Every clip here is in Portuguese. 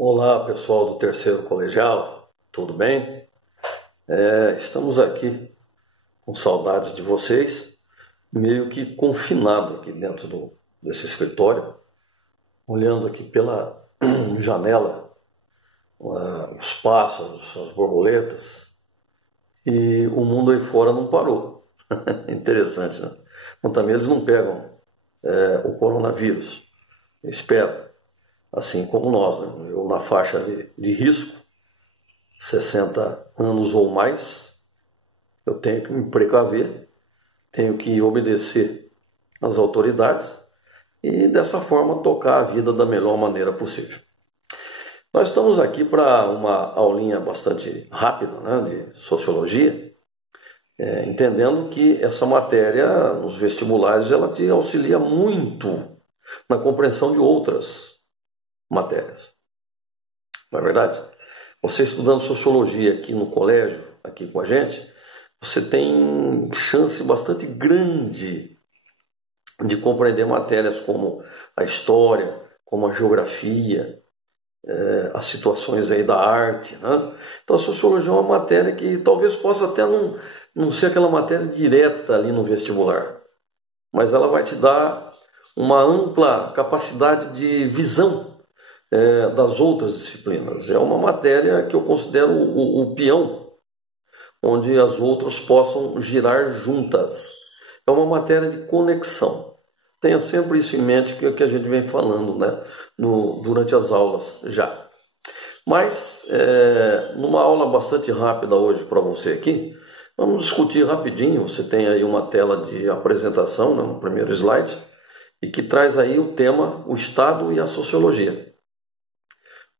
Olá, pessoal do terceiro colegial, tudo bem? Estamos aqui com saudades de vocês, meio que confinado aqui dentro desse escritório, olhando aqui pela janela, os pássaros, as borboletas, e o mundo aí fora não parou. Interessante, né? Então, também eles não pegam o coronavírus, eu espero. Assim como nós, né? Eu na faixa de risco, 60 anos ou mais, eu tenho que me precaver, tenho que obedecer às autoridades e dessa forma tocar a vida da melhor maneira possível. Nós estamos aqui para uma aulinha bastante rápida, né, de sociologia, entendendo que essa matéria nos vestibulares ela te auxilia muito na compreensão de outras matérias. Não é verdade? Você estudando sociologia aqui no colégio, aqui com a gente, você tem chance bastante grande de compreender matérias como a história, como a geografia, as situações aí da arte, né? Então a sociologia é uma matéria que talvez possa até não ser aquela matéria direta ali no vestibular, mas ela vai te dar uma ampla capacidade de visão das outras disciplinas. É uma matéria que eu considero o peão, onde as outras possam girar juntas. É uma matéria de conexão. Tenha sempre isso em mente, que é o que a gente vem falando, né, durante as aulas já. Mas, numa aula bastante rápida hoje para você aqui, vamos discutir rapidinho. Você tem aí uma tela de apresentação, né, no primeiro slide, e que traz aí o tema, o Estado e a Sociologia.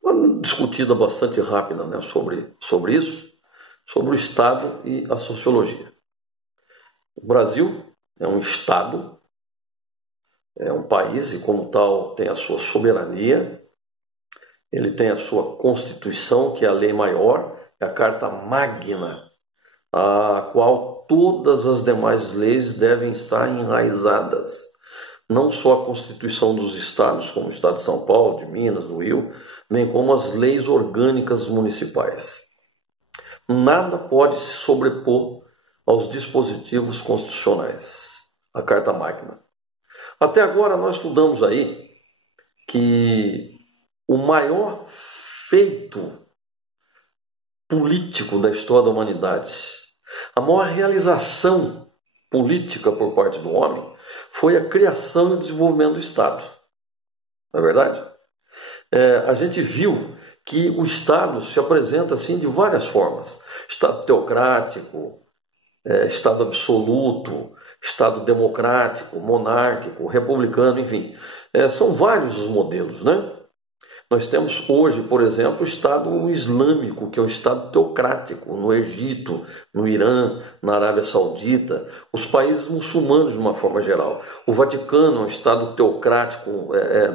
Uma discutida bastante rápida, né, sobre isso, sobre o Estado e a sociologia. O Brasil é um Estado, é um país e, como tal, tem a sua soberania, ele tem a sua Constituição, que é a lei maior, é a Carta Magna, a qual todas as demais leis devem estar enraizadas. Não só a Constituição dos Estados, como o Estado de São Paulo, de Minas, do Rio, bem como as leis orgânicas municipais. Nada pode se sobrepor aos dispositivos constitucionais, a Carta Magna. Até agora nós estudamos aí que o maior feito político da história da humanidade, a maior realização política por parte do homem, foi a criação e desenvolvimento do Estado. Não é verdade? A gente viu que o Estado se apresenta assim de várias formas. Estado teocrático, Estado absoluto, Estado democrático, monárquico, republicano, enfim. São vários os modelos, né? Nós temos hoje, por exemplo, o Estado Islâmico, que é o Estado teocrático, no Egito, no Irã, na Arábia Saudita, os países muçulmanos de uma forma geral. O Vaticano é um Estado teocrático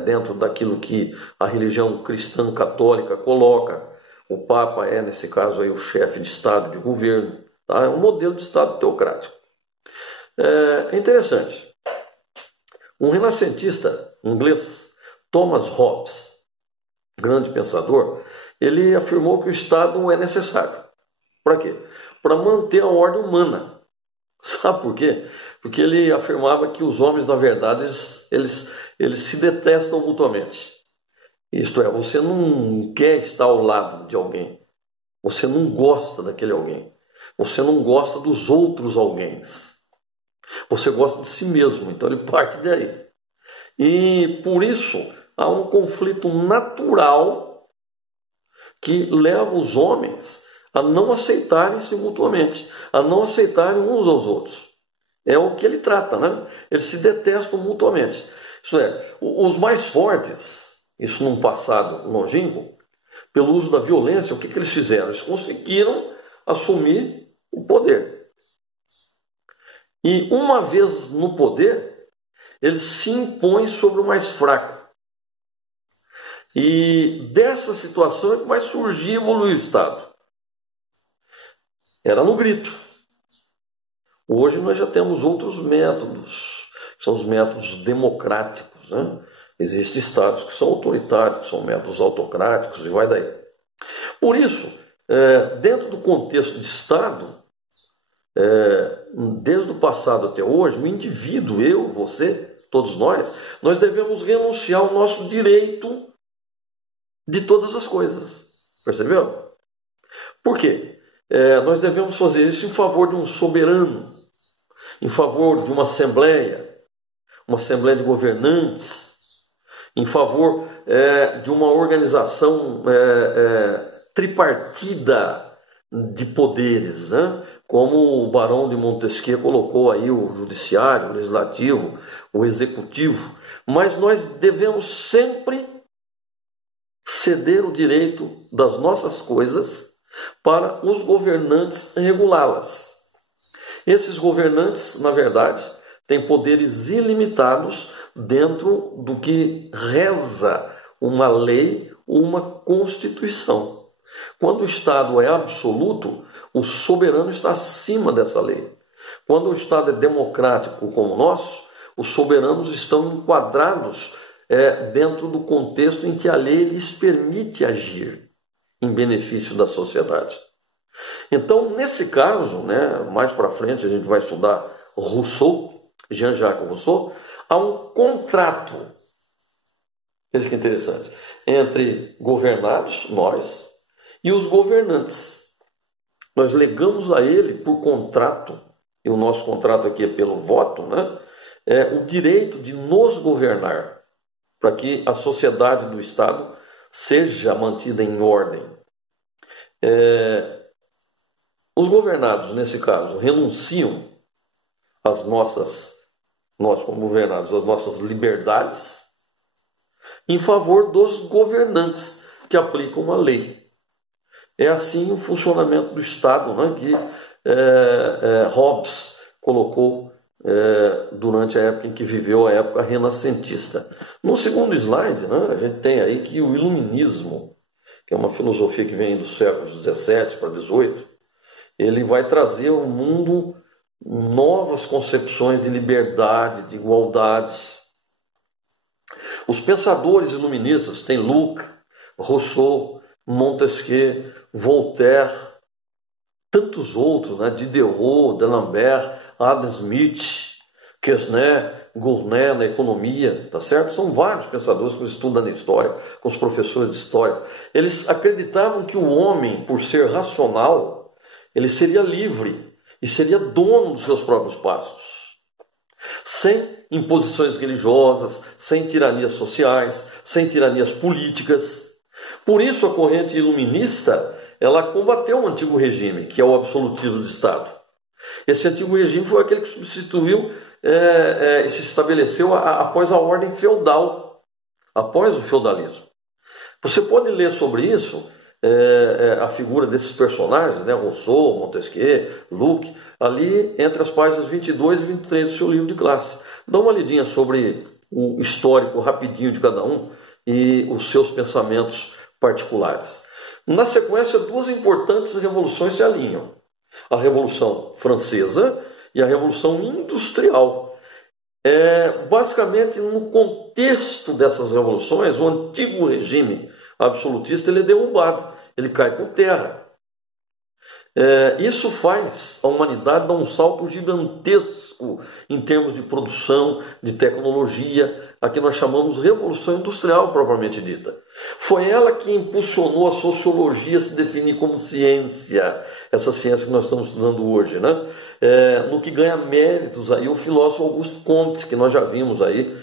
dentro daquilo que a religião cristã católica coloca. O Papa é, nesse caso, aí, o chefe de Estado, de governo. Tá? É um modelo de Estado teocrático. É interessante. Um renascentista inglês, Thomas Hobbes, grande pensador, ele afirmou que o Estado é necessário. Para quê? Para manter a ordem humana. Sabe por quê? Porque ele afirmava que os homens, na verdade, eles se detestam mutuamente. Isto é, você não quer estar ao lado de alguém. Você não gosta daquele alguém. Você não gosta dos outros alguém. Você gosta de si mesmo. Então ele parte de aí. E por isso há um conflito natural que leva os homens a não aceitarem-se mutuamente, a não aceitarem uns aos outros. É o que ele trata, né? Eles se detestam mutuamente. Isso é, os mais fortes, isso num passado longínquo, pelo uso da violência, o que eles fizeram? Eles conseguiram assumir o poder. E uma vez no poder, eles se impõem sobre o mais fraco. E dessa situação é que vai surgir e evoluir o Estado. Era no grito. Hoje nós já temos outros métodos, que são os métodos democráticos, né? Existem estados que são autoritários, que são métodos autocráticos, e vai daí. Por isso, dentro do contexto de Estado, desde o passado até hoje, o indivíduo, eu, você, todos nós devemos renunciar ao nosso direito de todas as coisas. Percebeu? Por quê? Nós devemos fazer isso em favor de um soberano, em favor de uma assembleia de governantes, em favor de uma organização tripartida de poderes, né? Como o Barão de Montesquieu colocou aí o judiciário, o legislativo, o executivo. Mas nós devemos sempre ceder o direito das nossas coisas para os governantes regulá-las. Esses governantes, na verdade, têm poderes ilimitados dentro do que reza uma lei ou uma constituição. Quando o Estado é absoluto, o soberano está acima dessa lei. Quando o Estado é democrático como o nosso, os soberanos estão enquadrados dentro do contexto em que a lei lhes permite agir em benefício da sociedade. Então, nesse caso, mais para frente a gente vai estudar Rousseau, Jean-Jacques Rousseau, há um contrato, veja que interessante, entre governados, nós, e os governantes. Nós legamos a ele por contrato, e o nosso contrato aqui é pelo voto, o direito de nos governar, para que a sociedade do Estado seja mantida em ordem. Os governados, nesse caso, renunciam nós como governados, às nossas liberdades, em favor dos governantes que aplicam uma lei. É assim o funcionamento do Estado, que Hobbes colocou durante a época em que viveu, a época renascentista. No segundo slide, a gente tem aí que o iluminismo, que é uma filosofia que vem dos séculos 17 para 18, ele vai trazer ao mundo novas concepções de liberdade, de igualdade. Os pensadores iluministas têm Locke, Rousseau, Montesquieu, Voltaire, tantos outros, Diderot, D'Alembert, Adam Smith, Quesnay, Gournay na economia, tá certo? São vários pensadores que estudam na história, com os professores de história. Eles acreditavam que o homem, por ser racional, ele seria livre e seria dono dos seus próprios passos, sem imposições religiosas, sem tiranias sociais, sem tiranias políticas. Por isso a corrente iluminista, ela combateu o antigo regime, que é o absolutismo do Estado. Esse antigo regime foi aquele que substituiu e se estabeleceu após a ordem feudal, após o feudalismo. Você pode ler sobre isso, a figura desses personagens, Rousseau, Montesquieu, Locke, ali entre as páginas 22 e 23 do seu livro de classe. Dá uma lidinha sobre o histórico rapidinho de cada um e os seus pensamentos particulares. Na sequência, duas importantes revoluções se alinham. A Revolução Francesa e a Revolução Industrial. Basicamente, no contexto dessas revoluções, o antigo regime absolutista ele é derrubado, ele cai por terra. Isso faz a humanidade dar um salto gigantesco em termos de produção, de tecnologia, a que nós chamamos de Revolução Industrial propriamente dita. Foi ela que impulsionou a sociologia a se definir como ciência, essa ciência que nós estamos estudando hoje, no que ganha méritos aí o filósofo Auguste Comte, que nós já vimos aí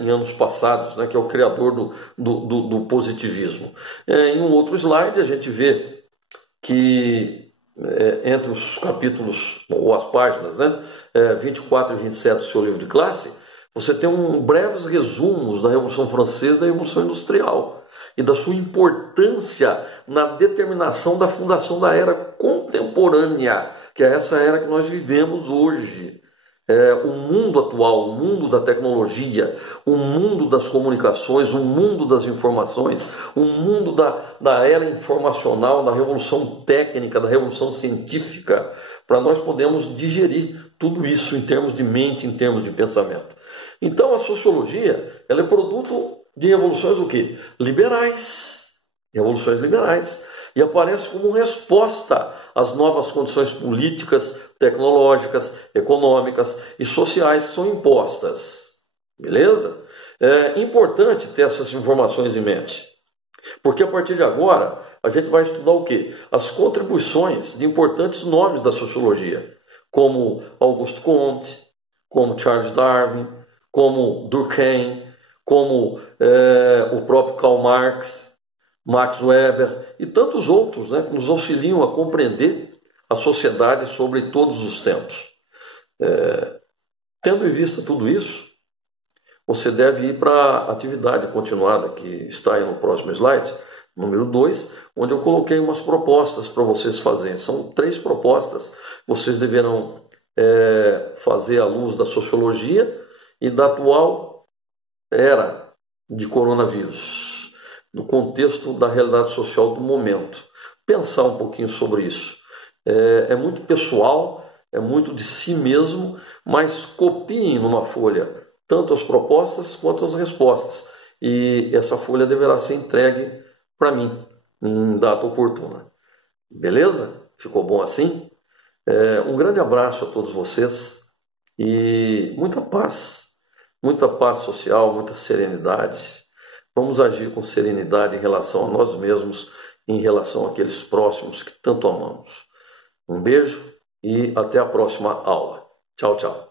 em anos passados, que é o criador do positivismo. Em um outro slide a gente vê que entre os capítulos ou as páginas 24 e 27 do seu livro de classe, você tem breves resumos da Revolução Francesa e da Revolução Industrial e da sua importância na determinação da fundação da era contemporânea, que é essa era que nós vivemos hoje. O mundo atual, o mundo da tecnologia, o mundo das comunicações, o mundo das informações, o mundo da era informacional, da revolução técnica, da revolução científica, para nós podermos digerir tudo isso em termos de mente, em termos de pensamento. Então a sociologia, ela é produto de revoluções o quê? Liberais. Revoluções liberais. E aparece como resposta às novas condições políticas, tecnológicas, econômicas e sociais que são impostas. Beleza? É importante ter essas informações em mente. Porque a partir de agora, a gente vai estudar o quê? As contribuições de importantes nomes da sociologia, como Auguste Comte, como Charles Darwin, como Durkheim, como o próprio Karl Marx, Max Weber e tantos outros, né, que nos auxiliam a compreender a sociedade sobre todos os tempos. Tendo em vista tudo isso, você deve ir para a atividade continuada, que está aí no próximo slide, número 2, onde eu coloquei umas propostas para vocês fazerem. São 3 propostas. Vocês deverão fazer à luz da sociologia e da atual era de coronavírus, no contexto da realidade social do momento. Pensar um pouquinho sobre isso. É muito pessoal, é muito de si mesmo, mas copiem numa folha tanto as propostas quanto as respostas. E essa folha deverá ser entregue para mim em data oportuna. Beleza? Ficou bom assim? Um grande abraço a todos vocês e muita paz social, muita serenidade. Vamos agir com serenidade em relação a nós mesmos, em relação àqueles próximos que tanto amamos. Um beijo e até a próxima aula. Tchau, tchau.